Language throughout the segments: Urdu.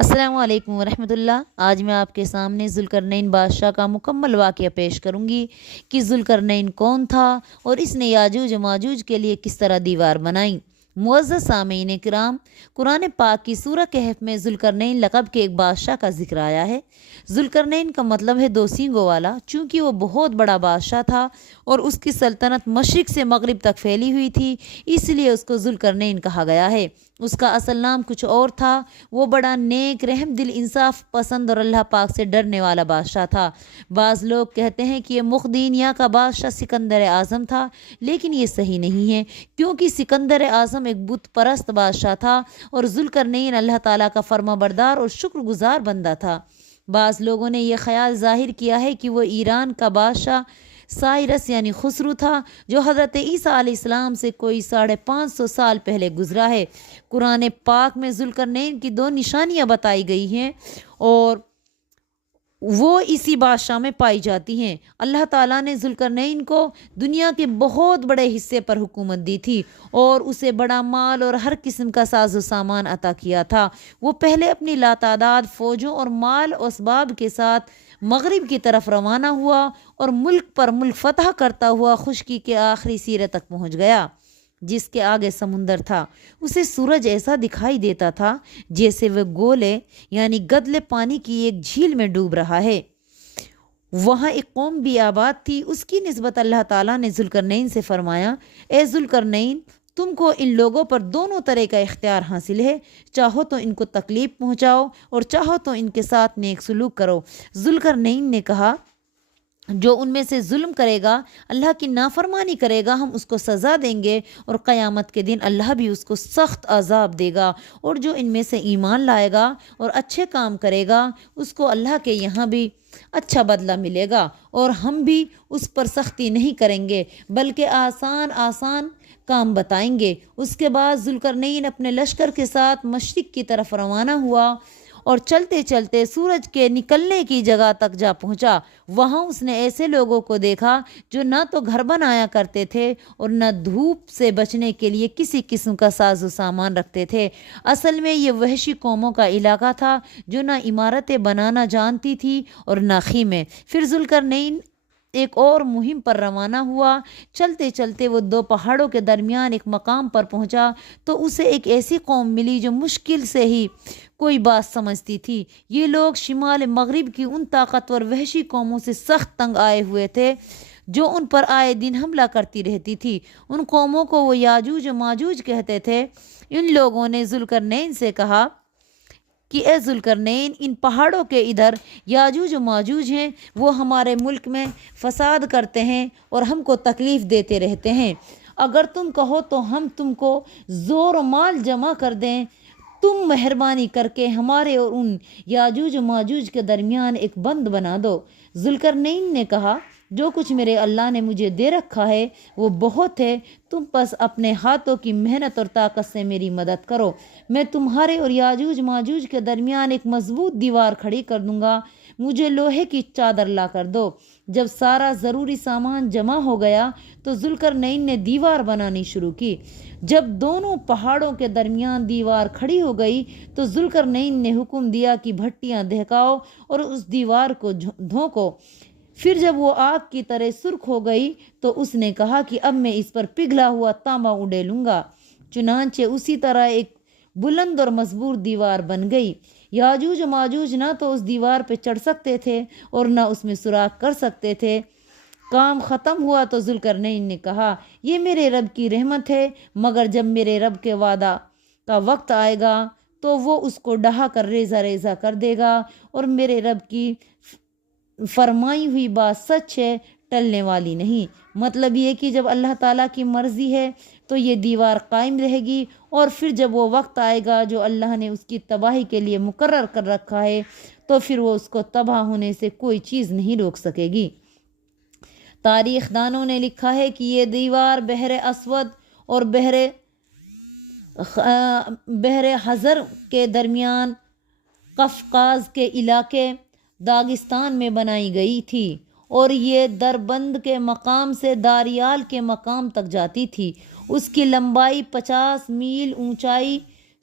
السلام علیکم ورحمۃ اللہ۔ آج میں آپ کے سامنے ذوالقرنین بادشاہ کا مکمل واقعہ پیش کروں گی کہ ذوالقرنین کون تھا اور اس نے یاجوج و ماجوج کے لیے کس طرح دیوار بنائی۔ معزز سامعین کرام، قرآن پاک کی سورہ کہف میں ذوالقرنین لقب کے ایک بادشاہ کا ذکر آیا ہے۔ ذوالقرنین کا مطلب ہے دو سینگوں والا، چونکہ وہ بہت بڑا بادشاہ تھا اور اس کی سلطنت مشرق سے مغرب تک پھیلی ہوئی تھی، اس لیے اس کو ذوالقرنین کہا گیا ہے۔ اس کا اصل نام کچھ اور تھا۔ وہ بڑا نیک، رحم دل، انصاف پسند اور اللہ پاک سے ڈرنے والا بادشاہ تھا۔ بعض لوگ کہتے ہیں کہ یہ مقدونیہ کا بادشاہ سکندر اعظم تھا، لیکن یہ صحیح نہیں ہے، کیونکہ سکندر اعظم ایک بت پرست بادشاہ تھا اور ذوالقرنین اللہ تعالیٰ کا فرما بردار اور شکر گزار بندہ تھا۔ بعض لوگوں نے یہ خیال ظاہر کیا ہے کہ وہ ایران کا بادشاہ سائرس یعنی خسرو تھا، جو حضرت عیسیٰ علیہ السلام سے کوئی 550 سال پہلے گزرا ہے۔ قرآن پاک میں ذوالقرنین کی دو نشانیاں بتائی گئی ہیں اور وہ اسی بادشاہ میں پائی جاتی ہیں۔ اللہ تعالیٰ نے ذوالقرنین کو دنیا کے بہت بڑے حصے پر حکومت دی تھی اور اسے بڑا مال اور ہر قسم کا ساز و سامان عطا کیا تھا۔ وہ پہلے اپنی لاتعداد فوجوں اور مال و اسباب کے ساتھ مغرب کی طرف روانہ ہوا اور ملک پر ملک فتح کرتا ہوا خشکی کے آخری سرے تک پہنچ گیا، جس کے آگے سمندر تھا۔ اسے سورج ایسا دکھائی دیتا تھا جیسے وہ گولے یعنی گدلے پانی کی ایک جھیل میں ڈوب رہا ہے۔ وہاں ایک قوم بھی آباد تھی۔ اس کی نسبت اللہ تعالیٰ نے ذوالقرنین سے فرمایا، اے ذوالقرنین، تم کو ان لوگوں پر دونوں طرح کا اختیار حاصل ہے، چاہو تو ان کو تکلیف پہنچاؤ اور چاہو تو ان کے ساتھ نیک سلوک کرو۔ ذوالقرنین نے کہا، جو ان میں سے ظلم کرے گا، اللہ کی نافرمانی کرے گا، ہم اس کو سزا دیں گے اور قیامت کے دن اللہ بھی اس کو سخت عذاب دے گا، اور جو ان میں سے ایمان لائے گا اور اچھے کام کرے گا، اس کو اللہ کے یہاں بھی اچھا بدلہ ملے گا، اور ہم بھی اس پر سختی نہیں کریں گے بلکہ آسان آسان کام بتائیں گے۔ اس کے بعد ذوالقرنین اپنے لشکر کے ساتھ مشرق کی طرف روانہ ہوا اور چلتے چلتے سورج کے نکلنے کی جگہ تک جا پہنچا۔ وہاں اس نے ایسے لوگوں کو دیکھا جو نہ تو گھر بنایا کرتے تھے اور نہ دھوپ سے بچنے کے لیے کسی قسم کا ساز و سامان رکھتے تھے۔ اصل میں یہ وحشی قوموں کا علاقہ تھا جو نہ عمارتیں بنانا جانتی تھی اور نہ خیمے۔ پھر ذوالقرنین ایک اور مہم پر روانہ ہوا۔ چلتے چلتے وہ دو پہاڑوں کے درمیان ایک مقام پر پہنچا تو اسے ایک ایسی قوم ملی جو مشکل سے ہی کوئی بات سمجھتی تھی۔ یہ لوگ شمال مغرب کی ان طاقتور وحشی قوموں سے سخت تنگ آئے ہوئے تھے جو ان پر آئے دن حملہ کرتی رہتی تھی۔ ان قوموں کو وہ یاجوج و ماجوج کہتے تھے۔ ان لوگوں نے ذوالقرنین سے کہا کہ اے ذوالقرنین، ان پہاڑوں کے ادھر یاجوج و ماجوج ہیں، وہ ہمارے ملک میں فساد کرتے ہیں اور ہم کو تکلیف دیتے رہتے ہیں۔ اگر تم کہو تو ہم تم کو زور و مال جمع کر دیں۔ تم مہربانی کر کے ہمارے اور ان یاجوج و ماجوج کے درمیان ایک بند بنا دو۔ ذوالقرنین نے کہا، جو کچھ میرے اللہ نے مجھے دے رکھا ہے وہ بہت ہے، تم بس اپنے ہاتھوں کی محنت اور طاقت سے میری مدد کرو، میں تمہارے اور یاجوج ماجوج کے درمیان ایک مضبوط دیوار کھڑی کر دوں گا، مجھے لوہے کی چادر لا کر دو۔ جب سارا ضروری سامان جمع ہو گیا تو ذوالقرنین نے دیوار بنانی شروع کی۔ جب دونوں پہاڑوں کے درمیان دیوار کھڑی ہو گئی تو ذوالقرنین نے حکم دیا کہ بھٹیاں دہکاؤ اور اس دیوار کو دھونکو۔ پھر جب وہ آگ کی طرح سرخ ہو گئی تو اس نے کہا کہ اب میں اس پر پگھلا ہوا تانبا اڈیلوں گا۔ چنانچہ اسی طرح ایک بلند اور مضبوط دیوار بن گئی۔ یاجوج و ماجوج نہ تو اس دیوار پہ چڑھ سکتے تھے اور نہ اس میں سوراخ کر سکتے تھے۔ کام ختم ہوا تو ذوالقرنین نے کہا، یہ میرے رب کی رحمت ہے، مگر جب میرے رب کے وعدہ کا وقت آئے گا تو وہ اس کو ڈھا کر ریزہ ریزہ کر دے گا، اور میرے رب کی فرمائی ہوئی بات سچ ہے، ٹلنے والی نہیں۔ مطلب یہ کہ جب اللہ تعالیٰ کی مرضی ہے تو یہ دیوار قائم رہے گی، اور پھر جب وہ وقت آئے گا جو اللہ نے اس کی تباہی کے لیے مقرر کر رکھا ہے تو پھر وہ اس کو تباہ ہونے سے کوئی چیز نہیں روک سکے گی۔ تاریخ دانوں نے لکھا ہے کہ یہ دیوار بحر اسود اور بحر حزر کے درمیان قفقاز کے علاقے داغستان میں بنائی گئی تھی، اور یہ دربند کے مقام سے داریال کے مقام تک جاتی تھی۔ اس کی لمبائی 50 میل، اونچائی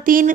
3,